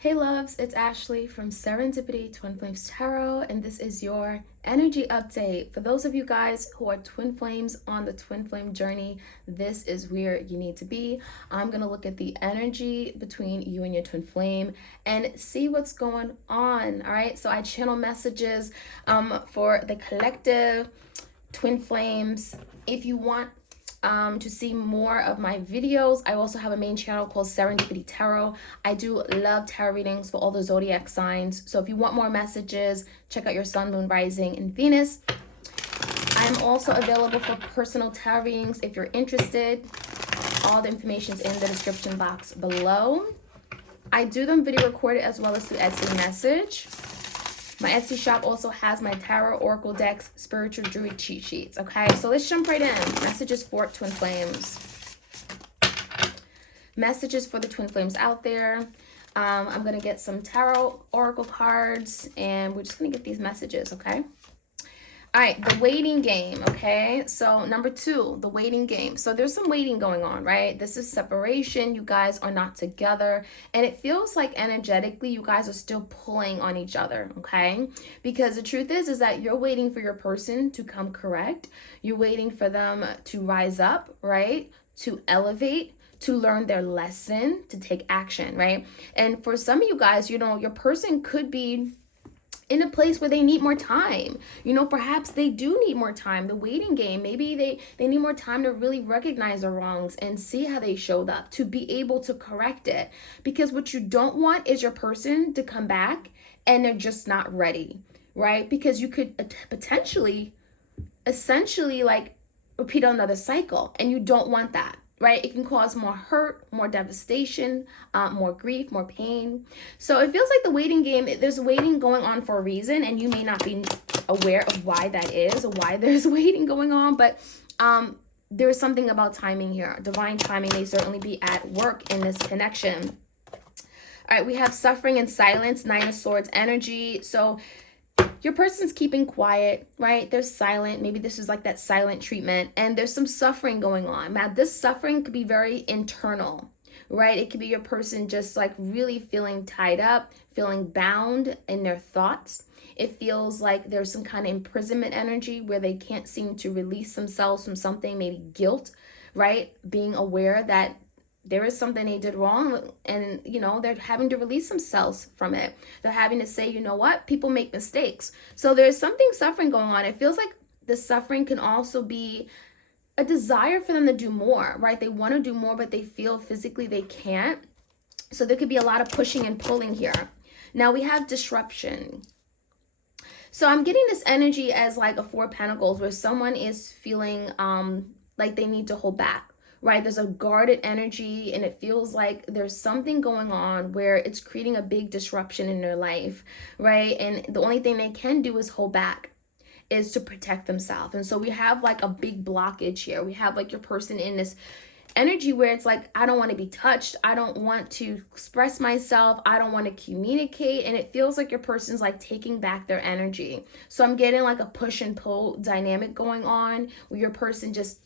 Hey loves, it's Ashley from Serendipity Twinflames Tarot, and this is your energy update. For those of you guys who are twin flames on the twin flame journey, this is where you need to be. I'm going to look at the energy between you and your twin flame and see what's going on. All right, so I channel messages for the collective twin flames. If you want to see more of my videos, I also have a main channel called Serendipity Tarot. I do love tarot readings for all the zodiac signs. So if you want more messages, check out your sun, moon, rising, and Venus. I'm also available for personal tarot readings if you're interested. All the information is in the description box below. I do them video recorded as well as through Etsy message. My Etsy shop also has my tarot, oracle decks, spiritual druid cheat sheets. Okay, so let's jump right in. Messages for twin flames. Messages for the twin flames out there. I'm going to get some tarot oracle cards and we're just going to get these messages, okay? All right, the waiting game, okay? So number 2, the waiting game. So there's some waiting going on, right? This is separation. You guys are not together. And it feels like energetically you guys are still pulling on each other, okay? Because the truth is that you're waiting for your person to come correct. You're waiting for them to rise up, right? To elevate, to learn their lesson, to take action, right? And for some of you guys, you know, your person could be in a place where they need more time. You know, perhaps they do need more time. The waiting game, maybe they need more time to really recognize their wrongs and see how they showed up, to be able to correct it. Because what you don't want is your person to come back and they're just not ready, right? Because you could potentially, essentially like repeat another cycle and you don't want that. Right? It can cause more hurt, more devastation, more grief, more pain. So it feels like the waiting game, there's waiting going on for a reason, and you may not be aware of why that is or why there's waiting going on, but there's something about timing here. Divine timing may certainly be at work in this connection. All right, we have suffering and silence, 9 of Swords energy. So your person's keeping quiet, right? They're silent. Maybe this is like that silent treatment, and there's some suffering going on. Now, this suffering could be very internal, right? It could be your person just like really feeling tied up, feeling bound in their thoughts. It feels like there's some kind of imprisonment energy where they can't seem to release themselves from something, maybe guilt, right? Being aware that there is something they did wrong and, you know, they're having to release themselves from it. They're having to say, you know what, people make mistakes. So there's something suffering going on. It feels like the suffering can also be a desire for them to do more, right? They want to do more, but they feel physically they can't. So there could be a lot of pushing and pulling here. Now we have disruption. So I'm getting this energy as like a 4 of Pentacles where someone is feeling like they need to hold back. Right, there's a guarded energy and it feels like there's something going on where it's creating a big disruption in their life, right? And the only thing they can do is hold back, is to protect themselves. And so we have like a big blockage here. We have like your person in this energy where it's like, I don't want to be touched. I don't want to express myself. I don't want to communicate. And it feels like your person's like taking back their energy. So I'm getting like a push and pull dynamic going on where your person just,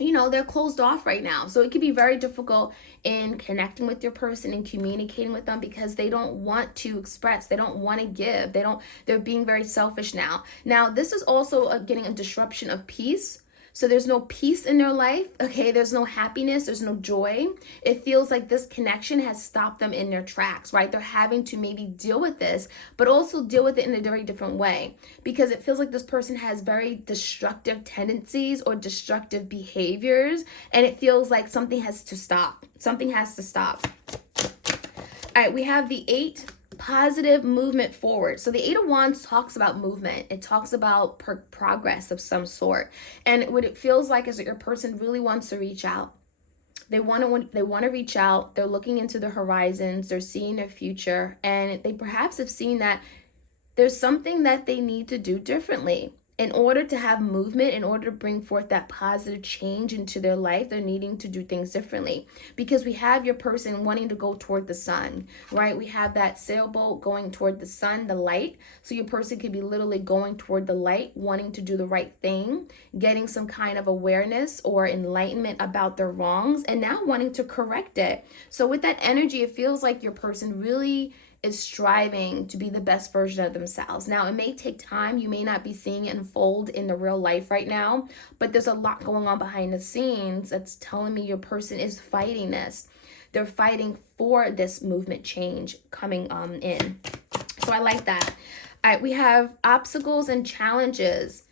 you know, they're closed off right now. So it can be very difficult in connecting with your person and communicating with them because they don't want to express. They don't want to give. They're being very selfish now. Now, this is also getting a disruption of peace. So there's no peace in their life, okay? There's no happiness, there's no joy. It feels like this connection has stopped them in their tracks, right? They're having to maybe deal with this, but also deal with it in a very different way because it feels like this person has very destructive tendencies or destructive behaviors, and it feels like something has to stop. Something has to stop. All right, we have the 8, positive movement forward. So the 8 of Wands talks about movement. It talks about progress of some sort. And what it feels like is that your person really wants to reach out. They want to reach out. They're looking into the horizons. They're seeing their future. And they perhaps have seen that there's something that they need to do differently. in order to have movement, in order to bring forth that positive change into their life, they're needing to do things differently. Because we have your person wanting to go toward the sun, right? We have that sailboat going toward the sun, the light. So your person could be literally going toward the light, wanting to do the right thing, getting some kind of awareness or enlightenment about their wrongs, and now wanting to correct it. So with that energy, it feels like your person really is striving to be the best version of themselves. Now, it may take time. You may not be seeing it unfold in the real life right now, but there's a lot going on behind the scenes that's telling me your person is fighting this. They're fighting for this movement change coming in. So I like that. All right, we have obstacles and challenges.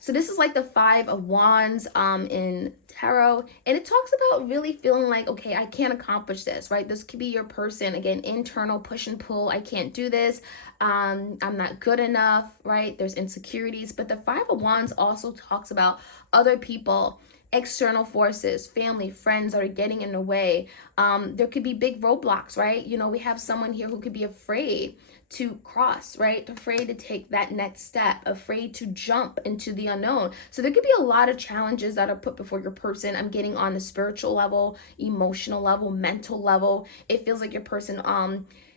So this is like the 5 of Wands in tarot, and it talks about really feeling like, okay, I can't accomplish this, right? This could be your person, again, internal push and pull. I can't do this. I'm not good enough, right? There's insecurities, but the 5 of Wands also talks about other people, external forces, family, friends that are getting in the way. There could be big roadblocks, right? You know, we have someone here who could be afraid to cross, right? Afraid to take that next step, afraid to jump into the unknown. So there could be a lot of challenges that are put before your person. I'm getting on the spiritual level, emotional level, mental level. It feels like your person,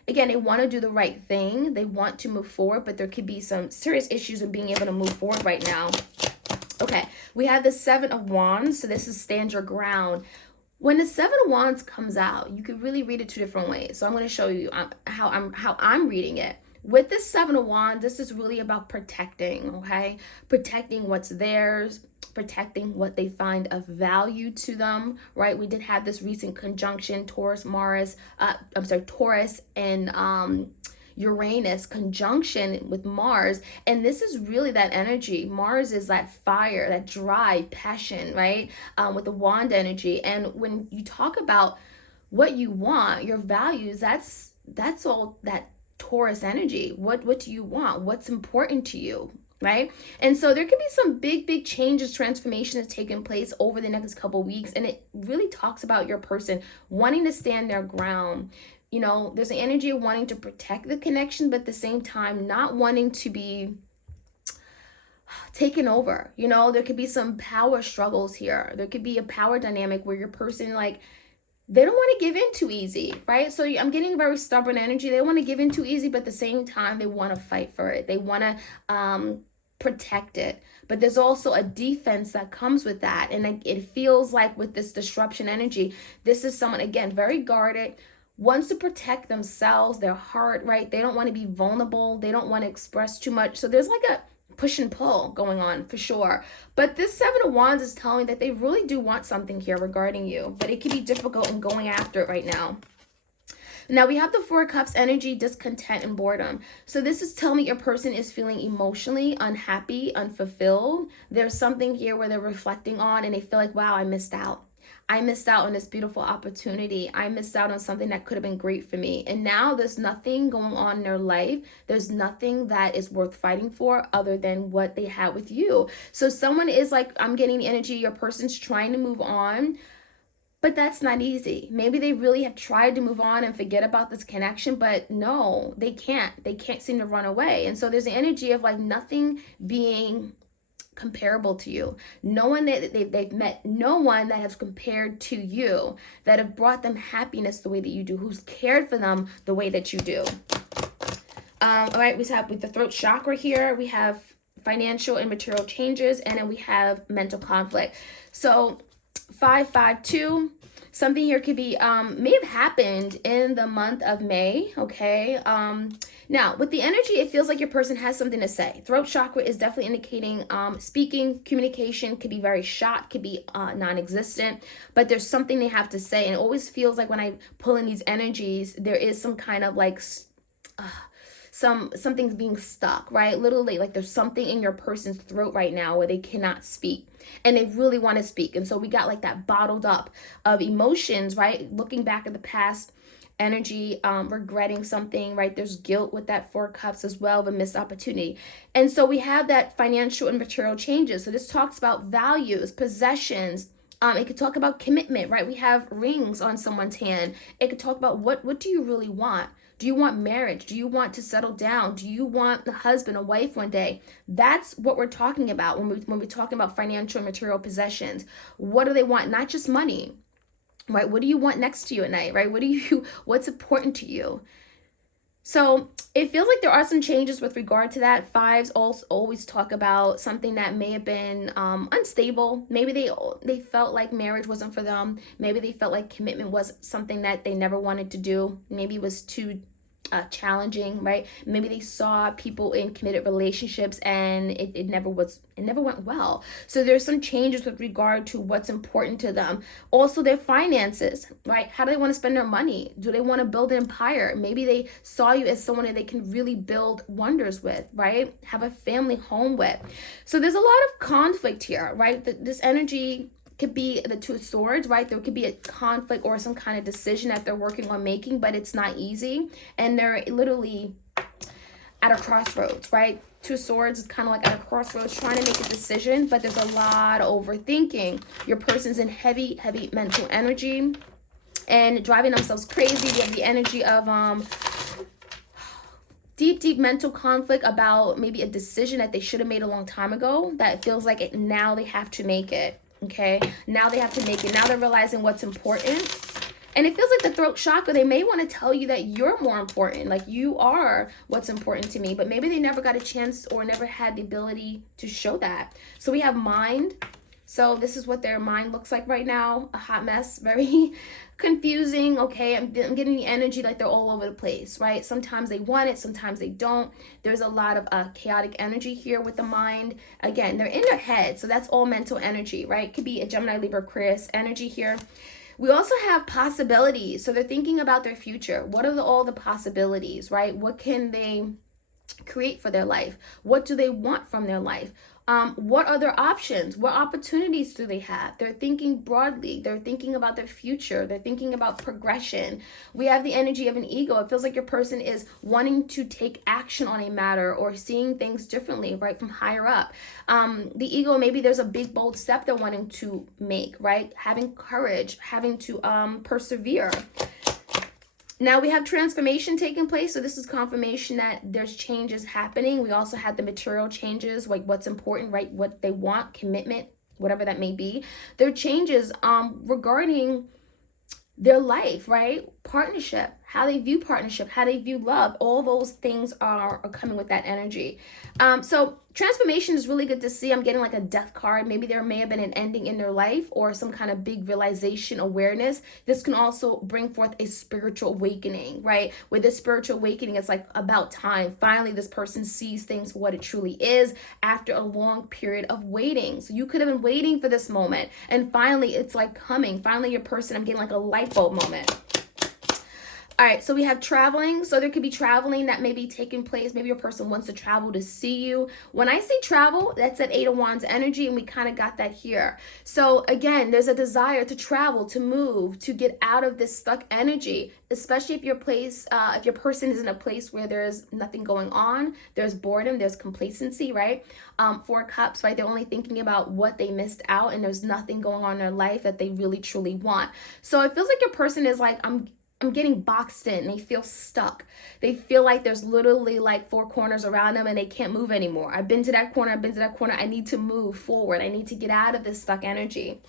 again, they want to do the right thing. They want to move forward, but there could be some serious issues in being able to move forward right now. Okay, we have the 7 of Wands. So this is stand your ground. When the 7 of Wands comes out, you could really read it 2 different ways. So I'm going to show you how I'm reading it. With this 7 of Wands, this is really about protecting, okay? Protecting what's theirs, protecting what they find of value to them, right? We did have this recent conjunction, Taurus and Uranus conjunction with Mars, and this is really that energy. Mars is that fire, that drive, passion, right? With the wand energy. And when you talk about what you want, your values, that's all that Taurus energy. What do you want? What's important to you? Right? And so there could be some big changes, transformations taking place over the next couple weeks, and it really talks about your person wanting to stand their ground. You know, there's an energy of wanting to protect the connection, but at the same time, not wanting to be taken over. You know, there could be some power struggles here. There could be a power dynamic where your person, like, they don't want to give in too easy, right? So I'm getting very stubborn energy. They want to give in too easy, but at the same time, they want to fight for it. They want to protect it. But there's also a defense that comes with that. And it feels like with this disruption energy, this is someone, again, very guarded, wants to protect themselves, their heart, right? They don't want to be vulnerable. They don't want to express too much. So there's like a push and pull going on for sure. But this 7 of Wands is telling that they really do want something here regarding you, but it can be difficult in going after it right now. Now we have the 4 of Cups energy, discontent and boredom. So this is telling me your person is feeling emotionally unhappy, unfulfilled. There's something here where they're reflecting on and they feel like, wow, I missed out. I missed out on this beautiful opportunity. I missed out on something that could have been great for me. And now there's nothing going on in their life. There's nothing that is worth fighting for other than what they had with you. So someone is like, I'm getting the energy, your person's trying to move on, but that's not easy. Maybe they really have tried to move on and forget about this connection, but no, they can't. They can't seem to run away. And so there's the energy of like nothing being comparable to you. No one that they've met, no one that has compared to you, that have brought them happiness the way that you do, who's cared for them the way that you do. All right, we have with the throat chakra here, we have financial and material changes, and then we have mental conflict. So 552, something here could be may have happened in the month of May, okay? Now with the energy, it feels like your person has something to say. Throat chakra is definitely indicating speaking, communication could be very short, could be non-existent, but there's something they have to say. And it always feels like when I pull in these energies, there is some kind of like something's being stuck, right? Literally, like there's something in your person's throat right now where they cannot speak and they really want to speak. And so we got like that bottled up of emotions, right? Looking back at the past energy, regretting something, right? There's guilt with that 4 cups as well, the missed opportunity. And so we have that financial and material changes. So this talks about values, possessions, It could talk about commitment, right? We have rings on someone's hand. It could talk about what do you really want? Do you want marriage? Do you want to settle down? Do you want a husband, a wife one day? That's what we're talking about when we're talking about financial and material possessions. What do they want? Not just money, right? What do you want next to you at night, right? What's important to you? So it feels like there are some changes with regard to that. Fives also always talk about something that may have been unstable. Maybe they felt like marriage wasn't for them. Maybe they felt like commitment was something that they never wanted to do. Maybe it was too challenging, right? Maybe they saw people in committed relationships and it never went well. So there's some changes with regard to what's important to them. Also their finances, right? How do they want to spend their money? Do they want to build an empire? Maybe they saw you as someone that they can really build wonders with, right? Have a family home with. So there's a lot of conflict here, right? This energy could be the Two of Swords, right? There could be a conflict or some kind of decision that they're working on making, but it's not easy. And they're literally at a crossroads, right? Two of Swords is kind of like at a crossroads trying to make a decision, but there's a lot of overthinking. Your person's in heavy mental energy and driving themselves crazy. You have the energy of deep mental conflict about maybe a decision that they should have made a long time ago that feels like now they have to make it. Okay, now they have to make it. Now they're realizing what's important. And it feels like the throat chakra, they may want to tell you that you're more important. Like you are what's important to me. But maybe they never got a chance or never had the ability to show that. So we have mind. So this is what their mind looks like right now. A hot mess. Very confusing. Okay, I'm getting the energy like they're all over the place, right? Sometimes they want it, sometimes they don't. There's a lot of chaotic energy here with the mind. Again, they're in their head, so that's all mental energy, right? It could be a Gemini, Libra, Aquarius energy here. We also have possibilities. So they're thinking about their future. What are all the possibilities, right? What can they create for their life? What do they want from their life? What are their options? What opportunities do they have? They're thinking broadly. They're thinking about their future. They're thinking about progression. We have the energy of an ego. It feels like your person is wanting to take action on a matter or seeing things differently, right, from higher up. The ego, maybe there's a big, bold step they're wanting to make, right? Having courage, having to persevere. Now we have transformation taking place. So this is confirmation that there's changes happening. We also had the material changes, like what's important, right? What they want, commitment, whatever that may be. There are changes regarding their life, right? Partnership, how they view partnership, how they view love. All those things are coming with that energy. So transformation is really good to see. I'm getting like a death card. Maybe there may have been an ending in their life or some kind of big realization, awareness. This can also bring forth a spiritual awakening, right? With this spiritual awakening, it's like about time. Finally, this person sees things for what it truly is after a long period of waiting. So you could have been waiting for this moment. And finally, it's like coming. Finally, your person, I'm getting like a light bulb moment. All right, so we have traveling. So there could be traveling that may be taking place. Maybe your person wants to travel to see you. When I say travel, that's that Eight of Wands energy, and we kind of got that here. So again, there's a desire to travel, to move, to get out of this stuck energy, especially if your person is in a place where there's nothing going on, there's boredom, there's complacency, right? Four Cups, right? They're only thinking about what they missed out, and there's nothing going on in their life that they really truly want. So it feels like your person is like, I'm getting boxed in. They feel stuck. They feel like there's literally like four corners around them and they can't move anymore. I've been to that corner. I need to move forward. I need to get out of this stuck energy.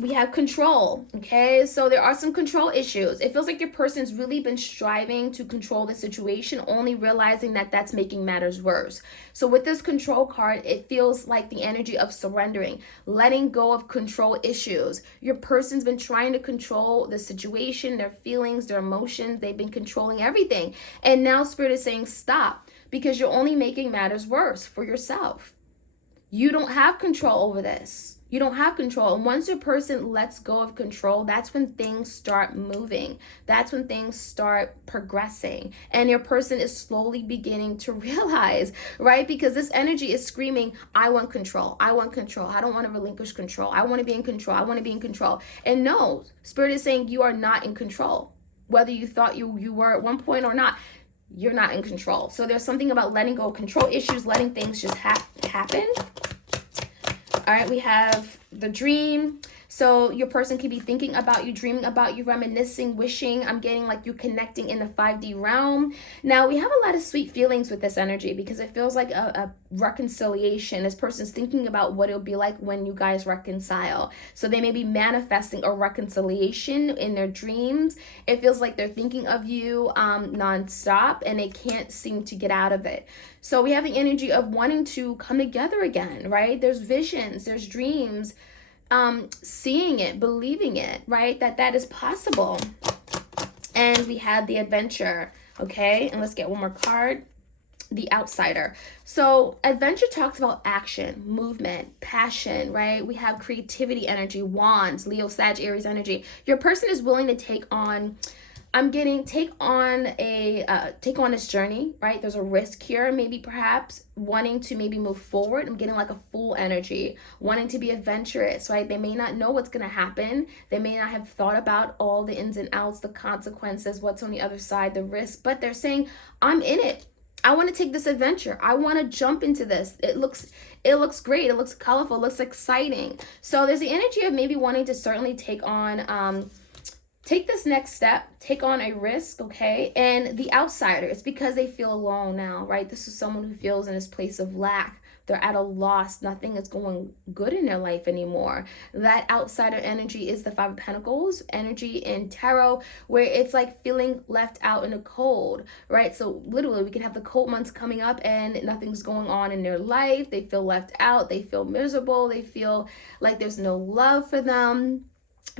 We have control, okay? So there are some control issues. It feels like your person's really been striving to control the situation, only realizing that that's making matters worse. So with this control card, it feels like the energy of surrendering, letting go of control issues. Your person's been trying to control the situation, their feelings, their emotions. They've been controlling everything. And now Spirit is saying stop, because you're only making matters worse for yourself. You don't have control over this. You don't have control. And once your person lets go of control, that's when things start moving. That's when things start progressing. And your person is slowly beginning to realize, right? Because this energy is screaming, I want control. I want control. I don't want to relinquish control. I want to be in control. I want to be in control. And no, Spirit is saying you are not in control. Whether you thought you were at one point or not, you're not in control. So there's something about letting go of control issues, letting things just happen. All right, we have the dream. So your person could be thinking about you, dreaming about you, reminiscing, wishing. I'm getting like you connecting in the 5D realm. Now, we have a lot of sweet feelings with this energy because it feels like a reconciliation. This person's thinking about what it'll be like when you guys reconcile. So they may be manifesting a reconciliation in their dreams. It feels like they're thinking of you nonstop and they can't seem to get out of it. So we have the energy of wanting to come together again, right? There's visions, there's dreams, seeing it, believing it, right? That is possible. And we had the adventure, okay? And let's get one more card. The outsider. So adventure talks about action, movement, passion, right? We have creativity energy, wands, Leo, Sag, Aries energy. Your person is willing to take on, take on this journey, right? There's a risk here, maybe perhaps wanting to maybe move forward. I'm getting like a full energy, wanting to be adventurous, right? They may not know what's going to happen. They may not have thought about all the ins and outs, the consequences, what's on the other side, the risk, but they're saying, I'm in it. I want to take this adventure. I want to jump into this. It looks great. It looks colorful. It looks exciting. So there's the energy of maybe wanting to certainly take on, take this next step, take on a risk, okay? And the outsider, it's because they feel alone now, right? This is someone who feels in this place of lack. They're at a loss. Nothing is going good in their life anymore. That outsider energy is the Five of Pentacles energy in tarot, where it's like feeling left out in the cold, right? So literally we could have the cold months coming up and nothing's going on in their life. They feel left out. They feel miserable. They feel like there's no love for them.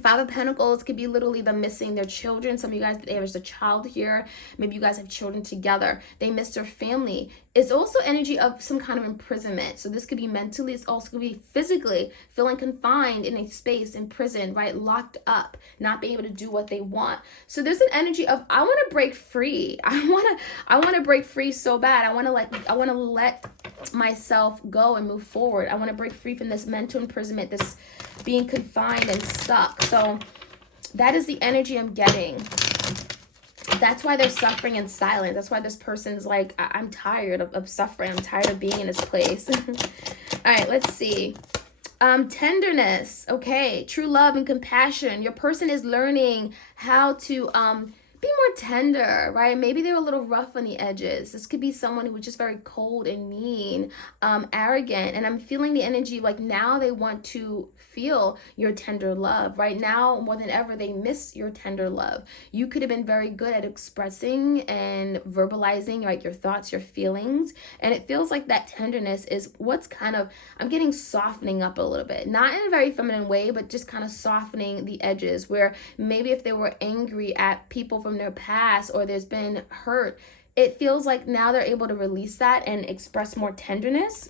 Five of Pentacles could be literally them missing their children. Some of you guys, there's a child here. Maybe you guys have children together. They miss their family. It's also energy of some kind of imprisonment. So this could be mentally. It's also going to be physically feeling confined in a space, in prison, right? Locked up, not being able to do what they want. So there's an energy of, I want to break free. I want to break free so bad. I want to let myself go and move forward. I want to break free from this mental imprisonment, this being confined and stuck. So that is the energy I'm getting. That's why they're suffering in silence. That's why this person's like, I'm tired of suffering. I'm tired of being in this place. All right, let's see. Tenderness. Okay, true love and compassion. Your person is learning how to be more tender, right? Maybe they're a little rough on the edges. This could be someone who is just very cold and mean, arrogant. And I'm feeling the energy like now they want to feel your tender love. Right now, more than ever, they miss your tender love. You could have been very good at expressing and verbalizing, right, your thoughts, your feelings. And it feels like that tenderness is what's kind of, I'm getting softening up a little bit. Not in a very feminine way, but just kind of softening the edges where maybe if they were angry at people from their past or there's been hurt, it feels like now they're able to release that and express more tenderness.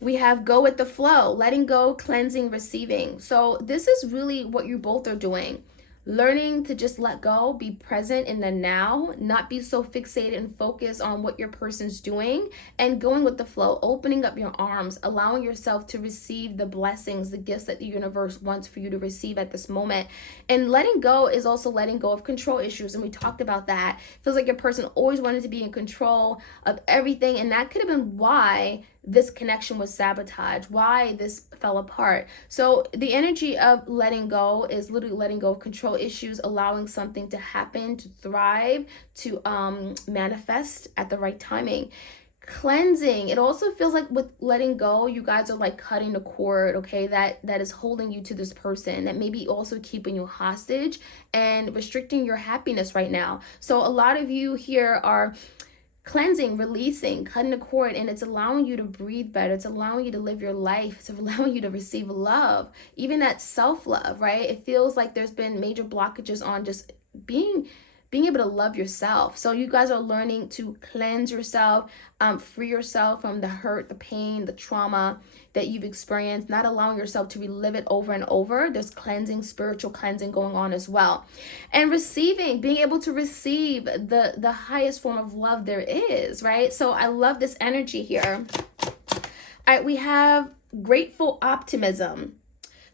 We have go with the flow, letting go, cleansing, receiving. So this is really what you both are doing. Learning to just let go, be present in the now, not be so fixated and focused on what your person's doing, and going with the flow, opening up your arms, allowing yourself to receive the blessings, the gifts that the universe wants for you to receive at this moment. And letting go is also letting go of control issues, and we talked about that. It feels like your person always wanted to be in control of everything, and that could have been why this connection was sabotaged, why this fell apart. So the energy of letting go is literally letting go of control issues, allowing something to happen, to thrive, to manifest at the right timing. Cleansing, it also feels like with letting go, you guys are like cutting the cord, okay, that is holding you to this person, that may be also keeping you hostage and restricting your happiness right now. So a lot of you here are cleansing, releasing, cutting the cord, and it's allowing you to breathe better. It's allowing you to live your life. It's allowing you to receive love, even that self-love, right? It feels like there's been major blockages on just being able to love yourself. So you guys are learning to cleanse yourself, free yourself from the hurt, the pain, the trauma that you've experienced, not allowing yourself to relive it over and over. There's cleansing, spiritual cleansing going on as well. And receiving, being able to receive the highest form of love there is, right? So I love this energy here. All right, we have grateful optimism.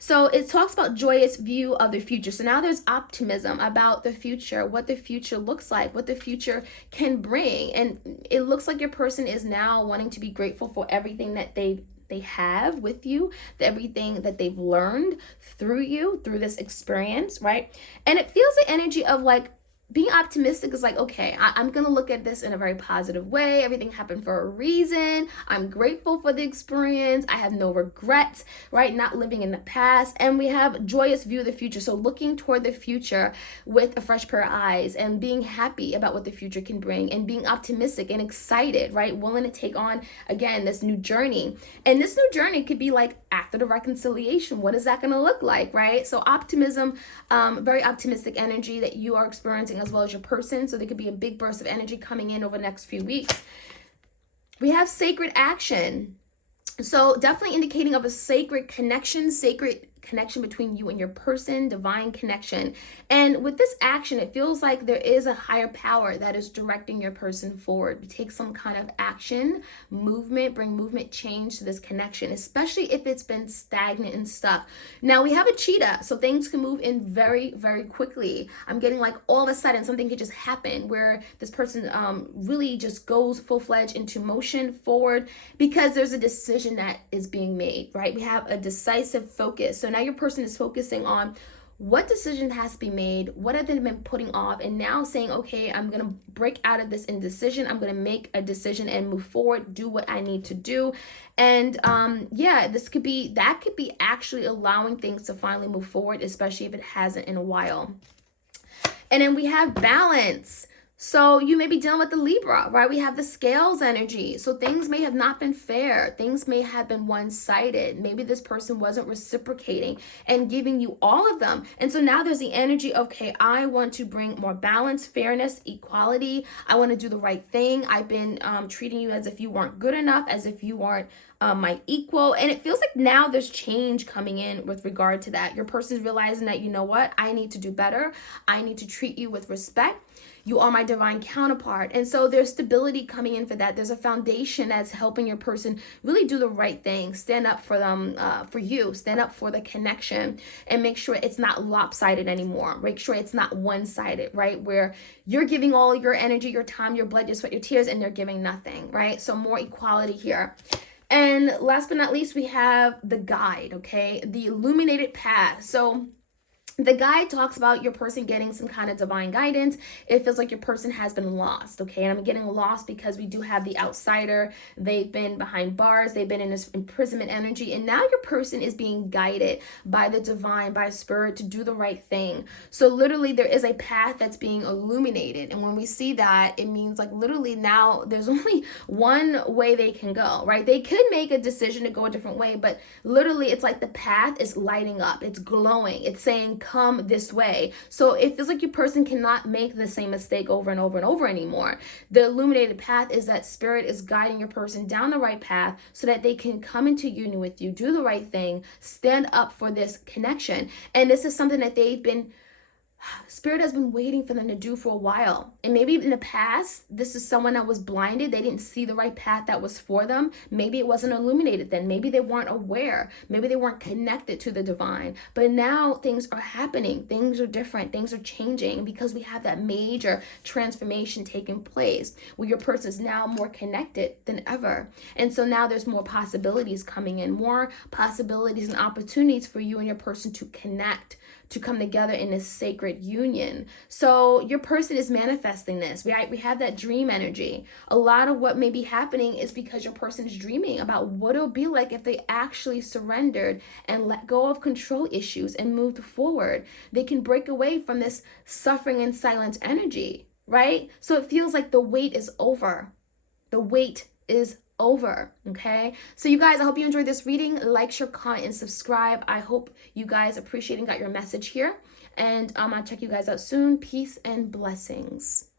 So it talks about joyous view of the future. So now there's optimism about the future, what the future looks like, what the future can bring. And it looks like your person is now wanting to be grateful for everything that they've they have with you, everything that they've learned through you, through this experience, right? And it feels the energy of like, being optimistic is like, okay, I'm going to look at this in a very positive way. Everything happened for a reason. I'm grateful for the experience. I have no regrets, right? Not living in the past. And we have joyous view of the future. So looking toward the future with a fresh pair of eyes and being happy about what the future can bring and being optimistic and excited, right? Willing to take on, again, this new journey. And this new journey could be like after the reconciliation. What is that going to look like, right? So optimism, very optimistic energy that you are experiencing as well as your person. So there could be a big burst of energy coming in over the next few weeks. We have sacred action. So definitely indicating of a sacred connection between you and your person, divine connection. And with this action, it feels like there is a higher power that is directing your person forward. Take some kind of action, movement, bring movement, change to this connection, especially if it's been stagnant and stuck. Now we have a cheetah, so things can move in very, very quickly. I'm getting like all of a sudden something could just happen where this person really just goes full-fledged into motion forward because there's a decision that is being made, right? We have a decisive focus. So now your person is focusing on what decision has to be made, what have they been putting off, and now saying, okay, I'm going to break out of this indecision. I'm going to make a decision and move forward, do what I need to do. And that could be actually allowing things to finally move forward, especially if it hasn't in a while. And then we have balance. So you may be dealing with the Libra, right? We have the scales energy. So things may have not been fair. Things may have been one-sided. Maybe this person wasn't reciprocating and giving you all of them. And so now there's the energy of, okay, I want to bring more balance, fairness, equality. I want to do the right thing. I've been treating you as if you weren't good enough, as if you weren't my equal. And it feels like now there's change coming in with regard to that. Your person's realizing that, you know what, I need to do better. I need to treat you with respect. You are my divine counterpart. And so there's stability coming in for that. There's a foundation that's helping your person really do the right thing. Stand up for them, for you. Stand up for the connection and make sure it's not lopsided anymore. Make sure it's not one-sided, right? Where you're giving all your energy, your time, your blood, your sweat, your tears, and they're giving nothing, right? So more equality here. And last but not least, we have the guide, okay? The illuminated path. So the guide talks about your person getting some kind of divine guidance. It feels like your person has been lost, okay? And I'm getting lost because we do have the outsider. They've been behind bars. They've been in this imprisonment energy. And now your person is being guided by the divine, by spirit to do the right thing. So literally there is a path that's being illuminated. And when we see that, it means like literally now there's only one way they can go, right? They could make a decision to go a different way, but literally it's like the path is lighting up. It's glowing. It's saying, come this way. So it feels like your person cannot make the same mistake over and over and over anymore. The illuminated path is that spirit is guiding your person down the right path so that they can come into union with you, do the right thing, stand up for this connection. And this is something that Spirit has been waiting for them to do for a while. And maybe in the past, this is someone that was blinded. They didn't see the right path that was for them. Maybe it wasn't illuminated then. Maybe they weren't aware. Maybe they weren't connected to the divine. But now things are happening. Things are different. Things are changing because we have that major transformation taking place where your person is now more connected than ever. And so now there's more possibilities coming in, more possibilities and opportunities for you and your person to connect, to come together in this sacred union. So your person is manifesting this. We have that dream energy. A lot of what may be happening is because your person is dreaming about what it'll be like if they actually surrendered and let go of control issues and moved forward. They can break away from this suffering and silence energy, right? So it feels like the wait is over. The wait is over. Okay, so you guys, I hope you enjoyed this reading. Like, share, comment, and subscribe. I hope you guys appreciate and got your message here, and I'll check you guys out soon. Peace and blessings.